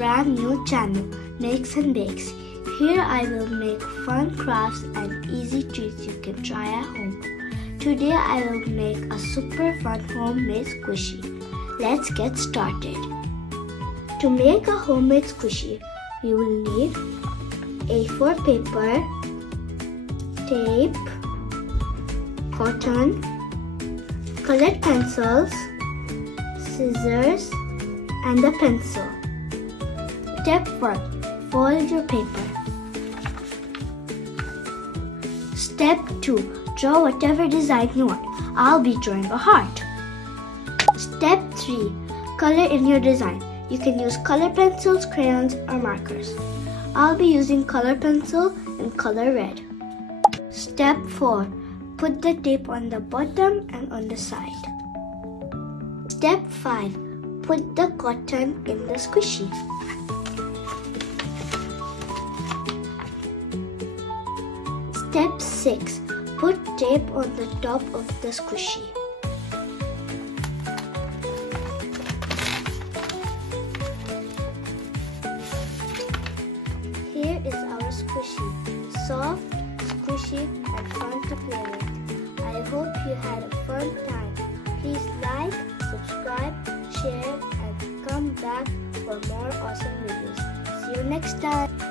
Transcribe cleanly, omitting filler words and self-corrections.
brand new channel, Makes and Bakes. Here I will make fun crafts and easy treats you can try at home. Today I will make a super fun homemade squishy. Let's get started. To make a homemade squishy, you will need A4 paper, tape, cotton, colored pencils, scissors, and a pencil. Step 1. Fold your paper. Step 2. Draw whatever design you want. I'll be drawing a heart. Step 3. Color in your design. You can use color pencils, crayons, or markers. I'll be using color pencil and color red. Step 4. Put the tape on the bottom and on the side. Step 5. Put the cotton in the squishy. Step 6. Put tape on the top of the squishy. Here is our squishy. Soft, squishy, and fun to play with. I hope you had a fun time. Please like, subscribe, share, and come back for more awesome videos. See you next time.